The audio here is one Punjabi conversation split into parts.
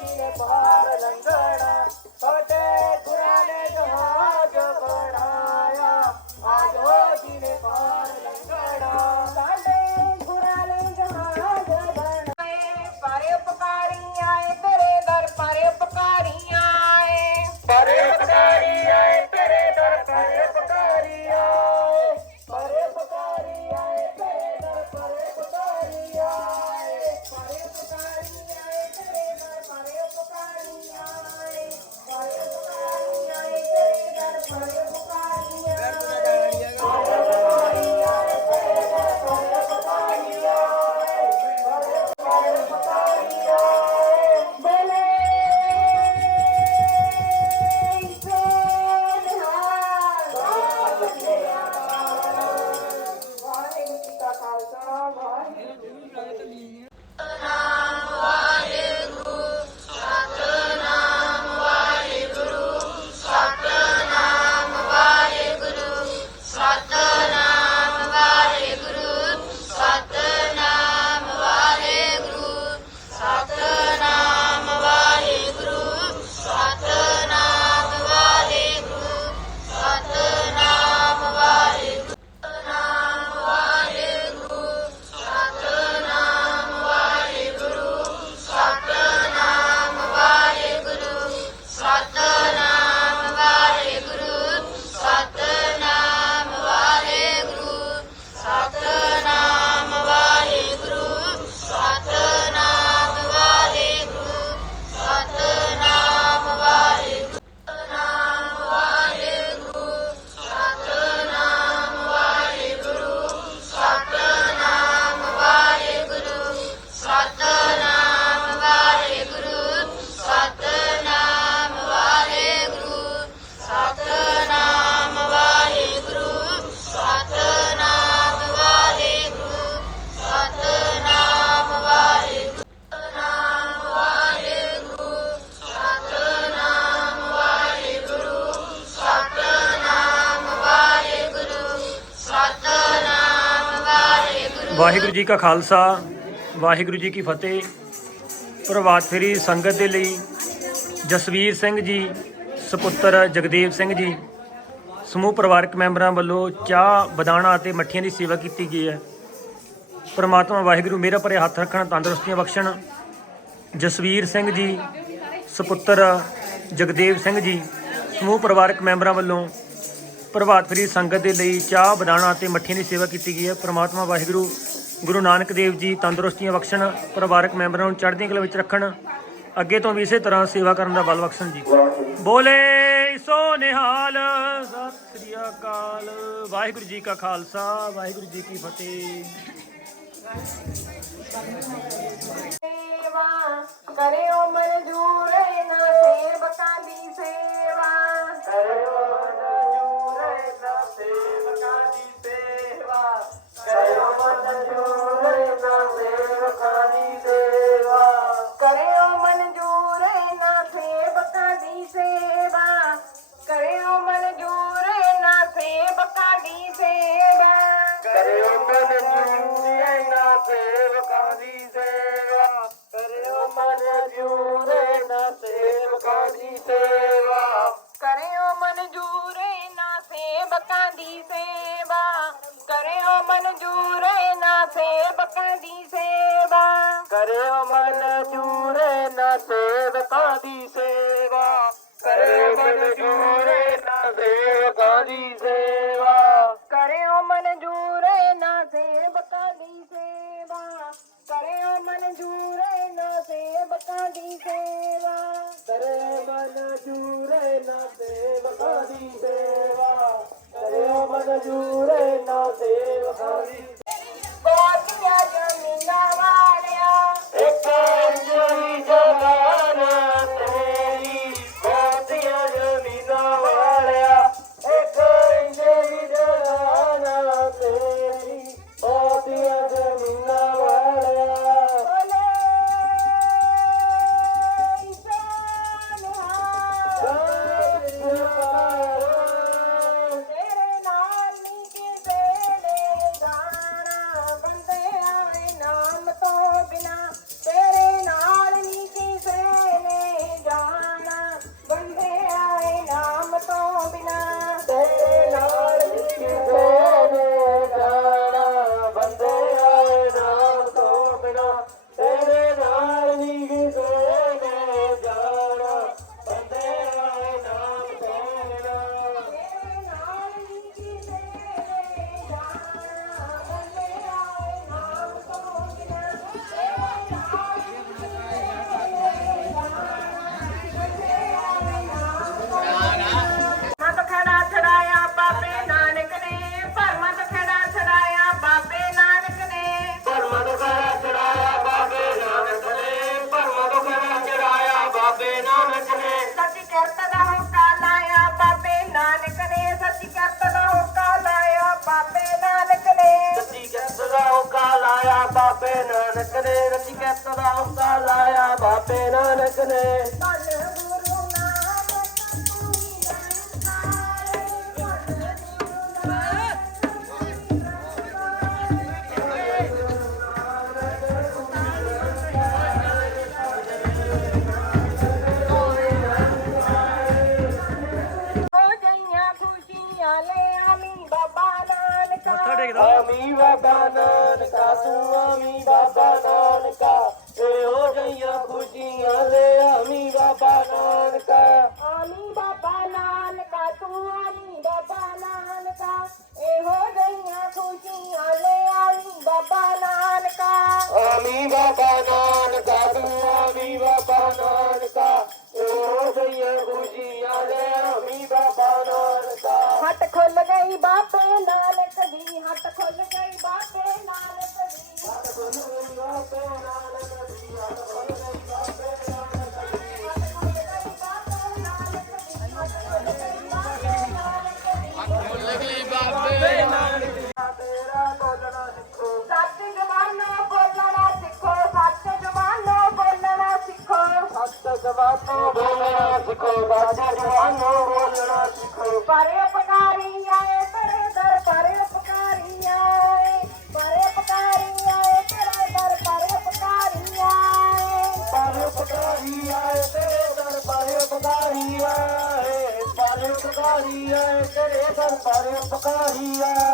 দিনে পা ਵਾਹਿਗੁਰੂ ਜੀ ਕਾ ਖਾਲਸਾ, ਵਾਹਿਗੁਰੂ ਜੀ ਕੀ ਫਤਿਹ। ਪ੍ਰਭਾਤ ਫੇਰੀ ਸੰਗਤ ਦੇ ਲਈ ਜਸਵੀਰ ਸਿੰਘ ਜੀ, ਸੁਪੁੱਤਰ ਜਗਦੇਵ ਸਿੰਘ ਜੀ, ਸਮੂਹ ਪਰਿਵਾਰਕ ਮੈਂਬਰਾਂ ਵੱਲੋਂ ਚਾਹ, ਬਦਾਣਾ ਅਤੇ ਮੱਠੀਆਂ ਦੀ ਸੇਵਾ ਕੀਤੀ ਗਈ ਹੈ। ਪਰਮਾਤਮਾ ਵਾਹਿਗੁਰੂ ਮੇਰਾ ਭਰੇ ਹੱਥ ਰੱਖਣ, ਤੰਦਰੁਸਤੀਆਂ ਬਖਸ਼ਣ। ਜਸਵੀਰ ਸਿੰਘ ਜੀ, ਸੁਪੁੱਤਰ ਜਗਦੇਵ ਸਿੰਘ ਜੀ, ਸਮੂਹ ਪਰਿਵਾਰਕ ਮੈਂਬਰਾਂ ਵੱਲੋਂ ਪ੍ਰਭਾਤ ਫਰੀ ਸੰਗਤ ਦੇ ਲਈ ਚਾਹ, ਬਦਾਣਾ ਅਤੇ ਮੱਠੀਆਂ ਦੀ ਸੇਵਾ ਕੀਤੀ ਗਈ ਹੈ। ਪਰਮਾਤਮਾ ਵਾਹਿਗੁਰੂ ਗੁਰੂ ਨਾਨਕ ਦੇਵ ਜੀ ਤੰਦਰੁਸਤੀਆਂ ਬਖਸ਼ਣ ਪਰਿਵਾਰਕ ਮੈਂਬਰਾਂ ਨੂੰ ਚੜ੍ਹਦੀਆਂ ਕਲਾ ਵਿੱਚ ਰੱਖਣ ਅੱਗੇ ਤੋਂ ਵੀ ਇਸੇ ਤਰ੍ਹਾਂ ਸੇਵਾ ਕਰਨ ਦਾ ਬਲ ਬਖਸ਼ਣ ਜੀ। ਬੋਲੇ ਸੋ ਨਿਹਾਲ ਸਤਿ ਸ੍ਰੀ ਅਕਾਲ। ਵਾਹਿਗੁਰੂ ਜੀ ਕਾ ਖਾਲਸਾ ਵਾਹਿਗੁਰੂ ਜੀ ਕੀ ਫਤਿਹ। ਸੇਵਾ ਕਰਿਓ ਮਨਜੂਰ ਨਾ ਸੇਵਕਾਂ ਦੀ ਸੇਵਾ। ਕਰਿਓ ਮਨਜੂਰ ਨਾ ਸੇਵਕਾਂ ਦੀ ਸੇਵਾ। ਕਰਿਓ ਮਨਜੂਰ ਨਾ ਸੇਵਕਾਂ ਦੀ ਸੇਵਾ। ਕਰਿਓ ਮਨਜੂਰ ਨਾ ਸੇਵਕਾਂ ਦੀ ਸੇਵਾ। ਕਰਿਓ ਮਨਜੂਰ ਨਾ ਸੇਵਕਾਂ ਦੀ ਸੇਵਾ। ਕਰਿਓ ਮਨਜੂਰ ਨਾ ਸੇਵਕਾਂ ਦੀ ਸੇਵਾ। ਕਰਿਓ ਮਨਜੂਰ ਨਾ ਸੇਵਕਾਂ ਦੀ ਸੇਵਾ। न्याले आमी बाबा नानका। आमी बाबा नानका तू आमी बाबा नानका। तेरे हो गईया खुशियाँ ले आमी बाबा नानका। आमी बाबा नानका तू आमी बाबा नानका। ए हो गईया खुशियाँ ले आमी बाबा नानका। आमी बाबा नान ਤੂੰ ਬੋਲਣਾ ਸਿੱਖੋ ਬਾਜੀ ਜਵਾਨੋ ਬੋਲਣਾ ਸਿੱਖੋ ਪਰੇ ਪਕਾਰੀ ਆਏ ਤੇਰੇ ਦਰ ਪਰੇ ਆਏ ਪਰੇ ਪਕਾਰੀ ਆਏ ਤੇਰੇ ਦਰ ਪਰੇ ਆਏ ਪਰੇ ਆਏ ਤੇਰੇ ਦਰ ਪਰੇ ਆਏ ਪਰੇ ਆਏ ਤੇਰੇ ਦਰ ਪਰੇ ਆਏ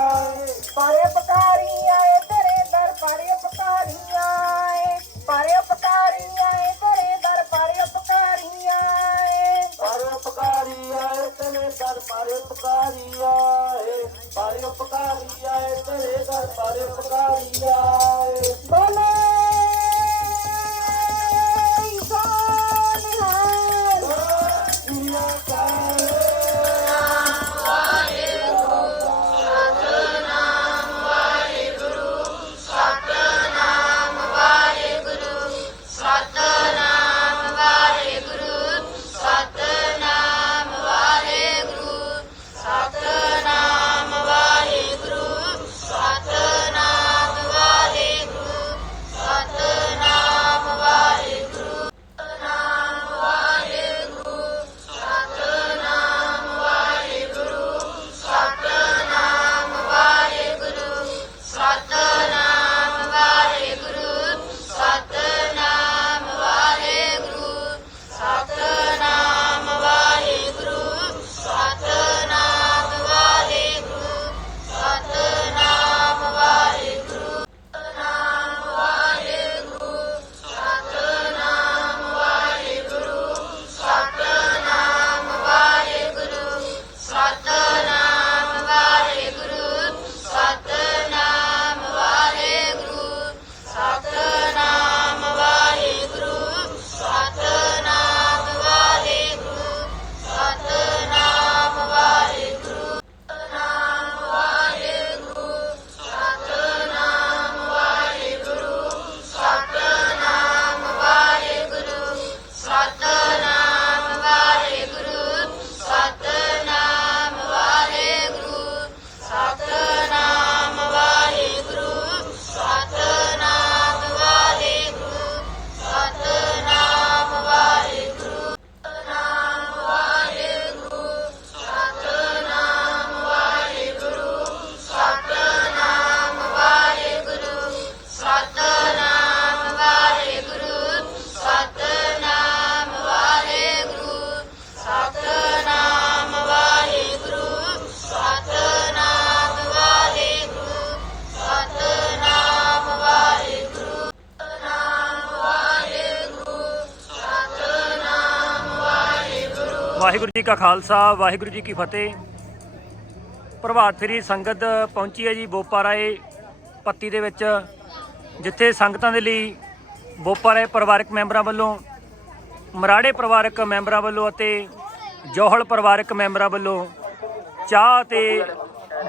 ਵਾਹਿਗੁਰੂ ਜੀ ਕਾ ਖਾਲਸਾ, ਵਾਹਿਗੁਰੂ ਜੀ ਕੀ ਫਤਿਹ। ਪ੍ਰਭਾਤ ਫੇਰੀ ਸੰਗਤ ਪਹੁੰਚੀ ਹੈ ਜੀ ਬੋਪਾ ਰਾਏ ਪੱਤੀ ਦੇ ਵਿੱਚ, ਜਿੱਥੇ ਸੰਗਤਾਂ ਦੇ ਲਈ ਬੋਪਾ ਰਾਏ ਪਰਿਵਾਰਕ ਮੈਂਬਰਾਂ ਵੱਲੋਂ, ਮਰਾੜੇ ਪਰਿਵਾਰਕ ਮੈਂਬਰਾਂ ਵੱਲੋਂ ਅਤੇ ਜੋਹਲ ਪਰਿਵਾਰਕ ਮੈਂਬਰਾਂ ਵੱਲੋਂ ਚਾਹ ਤੇ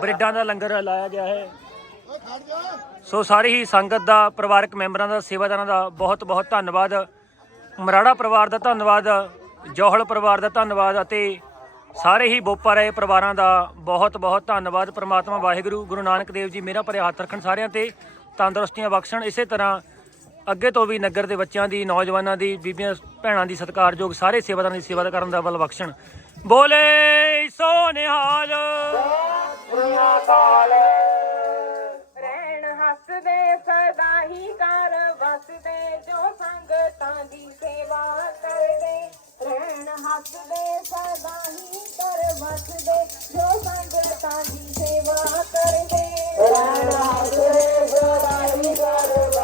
ਬ੍ਰੈਡਾਂ ਦਾ ਲੰਗਰ ਲਾਇਆ ਗਿਆ ਹੈ। ਸੋ ਸਾਰੀ ਹੀ ਸੰਗਤ ਦਾ, ਪਰਿਵਾਰਕ ਮੈਂਬਰਾਂ ਦਾ, ਸੇਵਾਦਾਰਾਂ ਦਾ ਬਹੁਤ ਬਹੁਤ ਧੰਨਵਾਦ। ਮਰਾੜਾ ਪਰਿਵਾਰ ਦਾ ਧੰਨਵਾਦ। ਜੋਹਲ ਪਰਿਵਾਰ ਦਾ ਧੰਨਵਾਦ ਅਤੇ ਸਾਰੇ ਹੀ ਬੋਪਾ ਰਹੇ ਪਰਿਵਾਰਾਂ ਦਾ ਬਹੁਤ ਬਹੁਤ ਧੰਨਵਾਦ। ਪ੍ਰਮਾਤਮਾ ਵਾਹਿਗੁਰੂ, ਗੁਰੂ ਨਾਨਕ ਦੇਵ ਜੀ ਮੇਰਾ ਭਰਿਆ ਹੱਥ ਰੱਖਣ ਸਾਰਿਆਂ ਤੇ। ਤੰਦਰੁਸਤੀਆਂ ਬਖਸ਼ਣ। ਇਸੇ ਤਰ੍ਹਾਂ ਅੱਗੇ ਤੋਂ ਵੀ ਨਗਰ ਦੇ ਬੱਚਿਆਂ ਦੀ, ਨੌਜਵਾਨਾਂ ਦੀ, ਬੀਬੀਆਂ, ਭੈਣਾਂ ਦੀ ਸਤਿਕਾਰਯੋਗ ਸਾਰੇ ਸੇਵਾਦਾਰਾਂ ਦੀ ਸੇਵਾ ਕਰਨ ਦਾ ਬਲ ਬਖਸ਼ਣ। ਬੋਲੇ ਸੋ ਨਿਹਾਲ ਦੁਨੀਆ ਕਾਲੇ ਰਹਿਣ ਸਦਾ ਹੀ ਕਰ ਵਸਦੇ ਜੋ ਸੰਗਤਾਂ ਦੀ ਸੇਵਾ ਕਰਦੇ। ਰਹਿਣ ਹਾਜ਼ਰੇ ਸਦਾਈ ਕਰ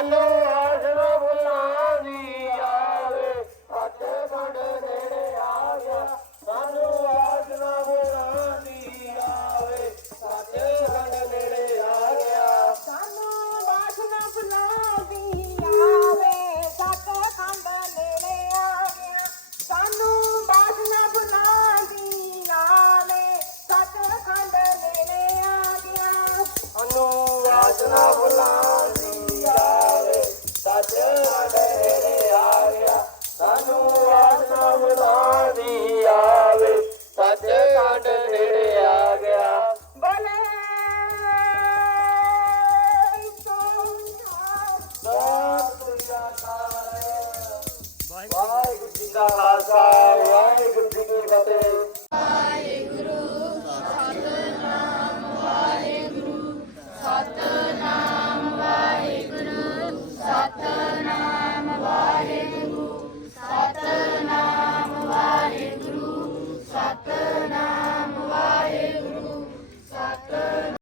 Hello.